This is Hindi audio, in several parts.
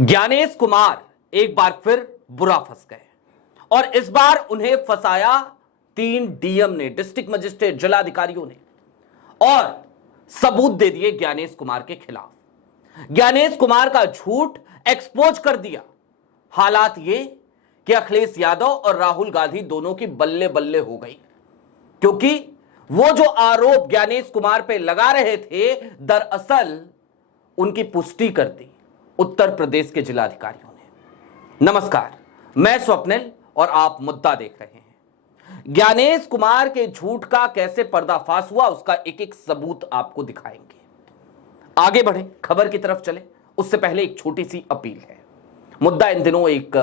ज्ञानेश कुमार एक बार फिर बुरा फंस गए और इस बार उन्हें फंसाया 3 डीएम ने, डिस्ट्रिक्ट मजिस्ट्रेट, जिलाधिकारियों ने, और सबूत दे दिए ज्ञानेश कुमार के खिलाफ। ज्ञानेश कुमार का झूठ एक्सपोज कर दिया। हालात ये कि अखिलेश यादव और राहुल गांधी दोनों की बल्ले बल्ले हो गई, क्योंकि वो जो आरोप ज्ञानेश कुमार पे लगा रहे थे, दरअसल उनकी पुष्टि कर दी उत्तर प्रदेश के जिलाधिकारियों ने। नमस्कार, मैं स्वप्निल और आप मुद्दा देख रहे हैं। ज्ञानेश कुमार के झूठ का कैसे पर्दाफाश हुआ, उसका एक एक सबूत आपको दिखाएंगे। आगे बढ़े, खबर की तरफ चले, उससे पहले एक छोटी सी अपील है। मुद्दा इन दिनों एक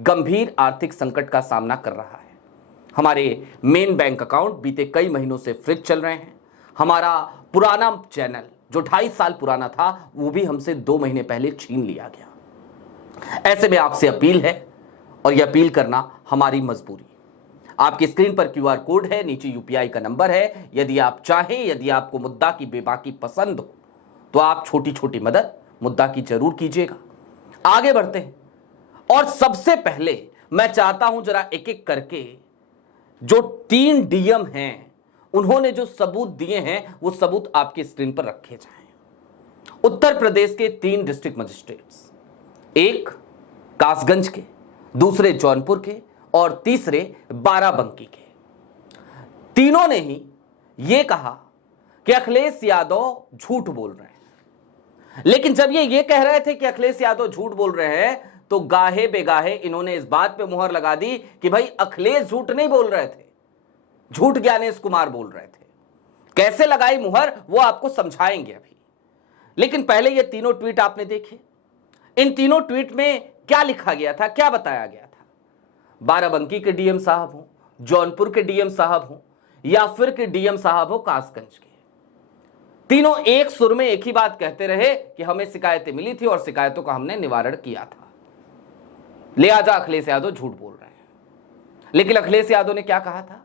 गंभीर आर्थिक संकट का सामना कर रहा है। हमारे मेन बैंक अकाउंट बीते कई महीनों से फ्रीज चल रहे हैं। हमारा पुराना चैनल जो 2.5 साल पुराना था, वो भी हमसे 2 महीने पहले छीन लिया गया। ऐसे में आपसे अपील है, और यह अपील करना हमारी मजबूरी। आपकी स्क्रीन पर क्यूआर कोड है, नीचे यूपीआई का नंबर है। यदि आप चाहें, यदि आपको मुद्दा की बेबाकी पसंद हो, तो आप छोटी छोटी मदद मुद्दा की जरूर कीजिएगा। आगे बढ़ते हैं, और सबसे पहले मैं चाहता हूं जरा एक एक करके जो 3 डीएम हैं, उन्होंने जो सबूत दिए हैं, वो सबूत आपकी स्क्रीन पर रखे जाएं। उत्तर प्रदेश के 3 डिस्ट्रिक्ट मजिस्ट्रेट्स, एक कासगंज के, दूसरे जौनपुर के और तीसरे बाराबंकी के, तीनों ने ही यह कहा कि अखिलेश यादव झूठ बोल रहे हैं। लेकिन जब ये कह रहे थे कि अखिलेश यादव झूठ बोल रहे हैं, तो गाहे बेगाहे इन्होंने इस बात पे मुहर लगा दी कि भाई अखिलेश झूठ नहीं बोल रहे थे, झूठ ज्ञानेश कुमार बोल रहे थे। कैसे लगाई मुहर, वो आपको समझाएंगे अभी। लेकिन पहले ये तीनों ट्वीट आपने देखे। इन तीनों ट्वीट में क्या लिखा गया था, क्या बताया गया था? बाराबंकी के डीएम साहब हो, जौनपुर के डीएम साहब हो, या फिर के डीएम साहब हो कासगंज के, तीनों एक सुर में एक ही बात कहते रहे कि हमें शिकायतें मिली थी और शिकायतों का हमने निवारण किया था, लिहाजा अखिलेश यादव झूठ बोल रहे हैं। लेकिन अखिलेश यादव ने क्या कहा था?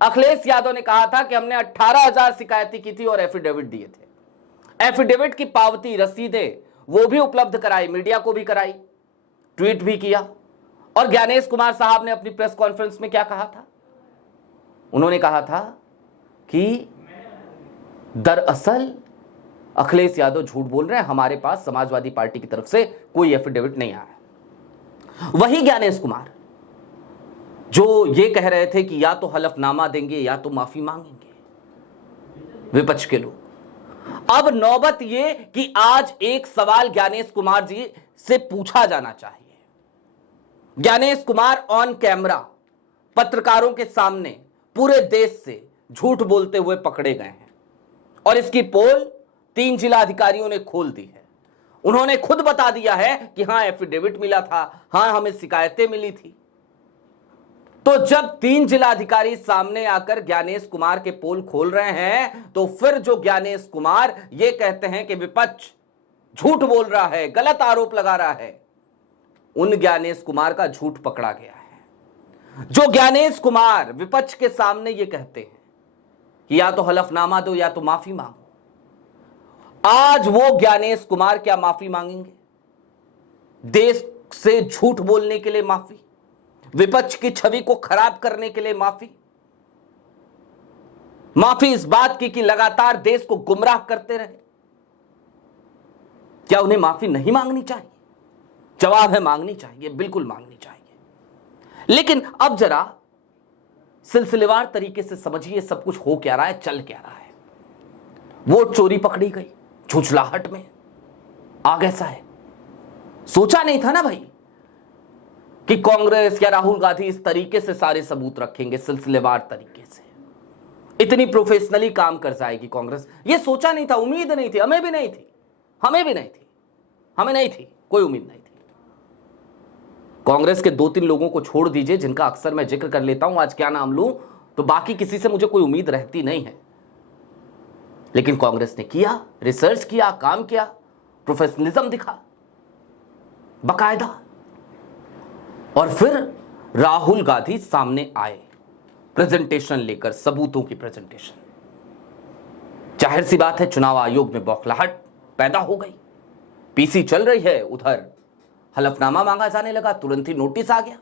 अखिलेश यादव ने कहा था कि हमने 18,000 शिकायतें की थी और एफिडेविट दिए थे। एफिडेविट की पावती, रसीदें वो भी उपलब्ध कराई, मीडिया को भी कराई, ट्वीट भी किया। और ज्ञानेश कुमार साहब ने अपनी प्रेस कॉन्फ्रेंस में क्या कहा था? उन्होंने कहा था कि दरअसल अखिलेश यादव झूठ बोल रहे हैं, हमारे पास समाजवादी पार्टी की तरफ से कोई एफिडेविट नहीं आया। वही ज्ञानेश कुमार जो ये कह रहे थे कि या तो हलफनामा देंगे या तो माफी मांगेंगे विपक्ष के लोग। अब नौबत ये कि आज एक सवाल ज्ञानेश कुमार जी से पूछा जाना चाहिए। ज्ञानेश कुमार ऑन कैमरा पत्रकारों के सामने पूरे देश से झूठ बोलते हुए पकड़े गए हैं, और इसकी पोल 3 जिलाधिकारियों ने खोल दी है। उन्होंने खुद बता दिया है कि हां एफिडेविट मिला था, हां हमें शिकायतें मिली थी। तो जब 3 जिलाधिकारी सामने आकर ज्ञानेश कुमार के पोल खोल रहे हैं, तो फिर जो ज्ञानेश कुमार ये कहते हैं कि विपक्ष झूठ बोल रहा है, गलत आरोप लगा रहा है, उन ज्ञानेश कुमार का झूठ पकड़ा गया है। जो ज्ञानेश कुमार विपक्ष के सामने ये कहते हैं कि या तो हलफनामा दो या तो माफी मांगो, आज वो ज्ञानेश कुमार क्या माफी मांगेंगे? देश से झूठ बोलने के लिए माफी, विपक्ष की छवि को खराब करने के लिए माफी, माफी इस बात की कि लगातार देश को गुमराह करते रहे। क्या उन्हें माफी नहीं मांगनी चाहिए? जवाब है मांगनी चाहिए, बिल्कुल मांगनी चाहिए। लेकिन अब जरा सिलसिलेवार तरीके से समझिए सब कुछ हो क्या रहा है, चल क्या रहा है। वोट चोरी पकड़ी गई झुंझलाहट में, आग ऐसा है, सोचा नहीं था ना भाई कि कांग्रेस या राहुल गांधी इस तरीके से सारे सबूत रखेंगे, सिलसिलेवार तरीके से इतनी प्रोफेशनली काम कर जाएगी कांग्रेस। ये सोचा नहीं था, उम्मीद नहीं थी, हमें भी नहीं थी, हमें नहीं थी, कोई उम्मीद नहीं थी। कांग्रेस के 2-3 लोगों को छोड़ दीजिए, जिनका अक्सर मैं जिक्र कर लेता हूं, आज क्या नाम लूं, तो बाकी किसी से मुझे कोई उम्मीद रहती नहीं है। लेकिन कांग्रेस ने किया, रिसर्च किया, काम किया, प्रोफेशनलिज्म दिखा बकायदा, और फिर राहुल गांधी सामने आए प्रेजेंटेशन लेकर, सबूतों की प्रेजेंटेशन। जाहिर सी बात है चुनाव आयोग में बौखलाहट पैदा हो गई। पीसी चल रही है उधर, हलफनामा मांगा जाने लगा, तुरंत ही नोटिस आ गया।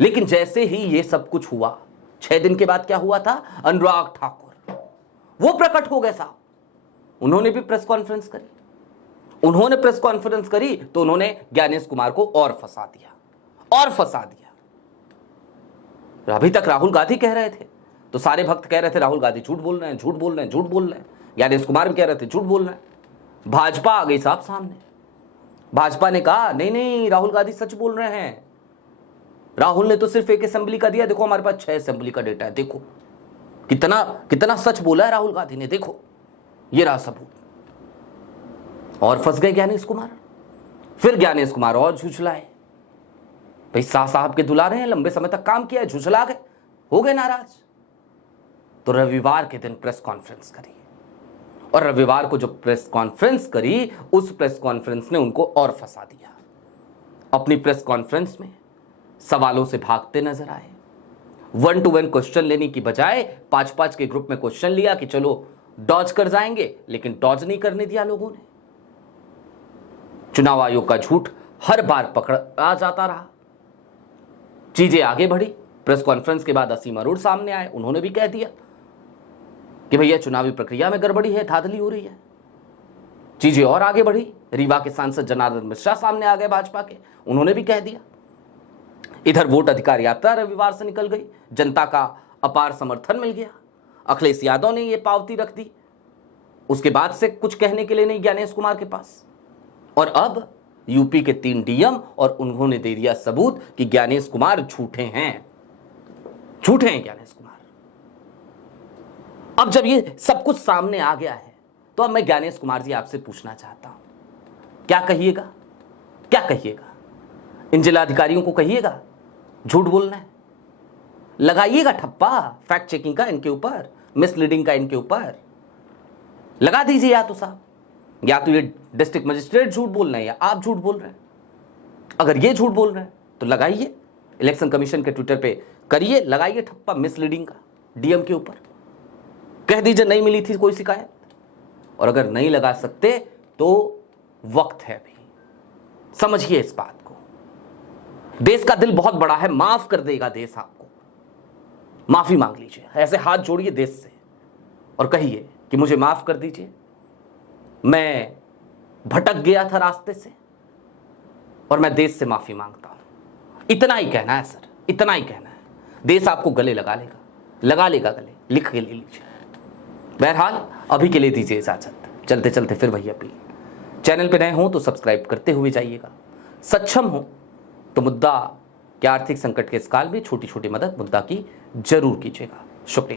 लेकिन जैसे ही ये सब कुछ हुआ, 6 दिन के बाद क्या हुआ था, अनुराग ठाकुर वो प्रकट हो गए साहब। उन्होंने भी प्रेस कॉन्फ्रेंस करी। उन्होंने प्रेस कॉन्फ्रेंस करी तो उन्होंने ज्ञानेश कुमार को और फंसा दिया। अभी तक राहुल गांधी कह रहे थे तो सारे भक्त कह रहे थे राहुल गांधी झूठ बोल रहे हैं, झूठ बोल रहे हैं, झूठ बोल रहे हैं। ज्ञानेश कुमार भी कह रहे थे झूठ बोल रहे हैं। भाजपा आ गई साहब सामने। भाजपा ने कहा नहीं नहीं, राहुल गांधी सच बोल रहे हैं। राहुल ने तो सिर्फ एक असेंबली का दिया, देखो हमारे पास 6 असेंबली का डेटा है, देखो कितना कितना सच बोला है राहुल गांधी ने, देखो ये रहा सबूत। और फंस गए ज्ञानेश कुमार। फिर ज्ञानेश कुमार और झुझलाए। भाई शाह साहब के दुलारे हैं, लंबे समय तक काम किया है, झुझला गए, हो गए नाराज। तो रविवार के दिन प्रेस कॉन्फ्रेंस करी, और रविवार को जो प्रेस कॉन्फ्रेंस करी, उस प्रेस कॉन्फ्रेंस ने उनको और फंसा दिया। अपनी प्रेस कॉन्फ्रेंस में सवालों से भागते नजर आए। 1-to-1 क्वेश्चन लेने की बजाय 5-5 के ग्रुप में क्वेश्चन लिया कि चलो डॉज कर जाएंगे, लेकिन डॉज नहीं करने दिया लोगों ने। चुनाव आयोग का झूठ हर बार पकड़ा जाता रहा। चीजें आगे बढ़ी। प्रेस कॉन्फ्रेंस के बाद असीम अरोड़ सामने आए, उन्होंने भी कह दिया कि भैया चुनावी प्रक्रिया में गड़बड़ी है, धांधली हो रही है। चीजें और आगे बढ़ी। रीवा के सांसद जनार्दन मिश्रा सामने आ गए भाजपा के, उन्होंने भी कह दिया। इधर वोट अधिकार यात्रा रविवार से निकल गई, जनता का अपार समर्थन मिल गया। अखिलेश यादव ने यह पावती रख दी। उसके बाद से कुछ कहने के लिए नहीं ज्ञानेश कुमार के पास। और अब यूपी के 3 डीएम और उन्होंने दे दिया सबूत कि ज्ञानेश कुमार झूठे हैं, झूठे हैं ज्ञानेश कुमार। अब जब ये सब कुछ सामने आ गया है तो अब मैं ज्ञानेश कुमार जी आपसे पूछना चाहता हूं, क्या कहिएगा? क्या कहिएगा? इन जिलाधिकारियों को कहिएगा झूठ बोलना है, लगाइएगा ठप्पा फैक्ट चेकिंग का इनके ऊपर, मिसलीडिंग का इनके ऊपर लगा दीजिए। या तो साहब, या तो ये डिस्ट्रिक्ट मजिस्ट्रेट झूठ बोल रहे हैं या आप झूठ बोल रहे हैं। अगर ये झूठ बोल रहे हैं तो लगाइए, इलेक्शन कमीशन के ट्विटर पे करिए, लगाइए ठप्पा मिसलीडिंग का डीएम के ऊपर। कह दीजिए नहीं मिली थी कोई शिकायत। और अगर नहीं लगा सकते तो वक्त है अभी, समझिए इस बात को। देश का दिल बहुत बड़ा है, माफ कर देगा देश आपको। माफी मांग लीजिए, ऐसे हाथ जोड़िए देश से और कहिए कि मुझे माफ कर दीजिए, मैं भटक गया था रास्ते से और मैं देश से माफी मांगता हूं। इतना ही कहना है सर, इतना ही कहना है। देश आपको गले लगा लेगा, लगा लेगा गले, लिख के ले लीजिए। बहरहाल अभी के लिए दीजिए इजाजत। चलते चलते फिर वही अपील, चैनल पे नए हो तो सब्सक्राइब करते हुए जाइएगा। सक्षम हो तो मुद्दा के आर्थिक संकट के इस काल में छोटी छोटी मदद मुद्दा की जरूर कीजिएगा। शुक्रिया।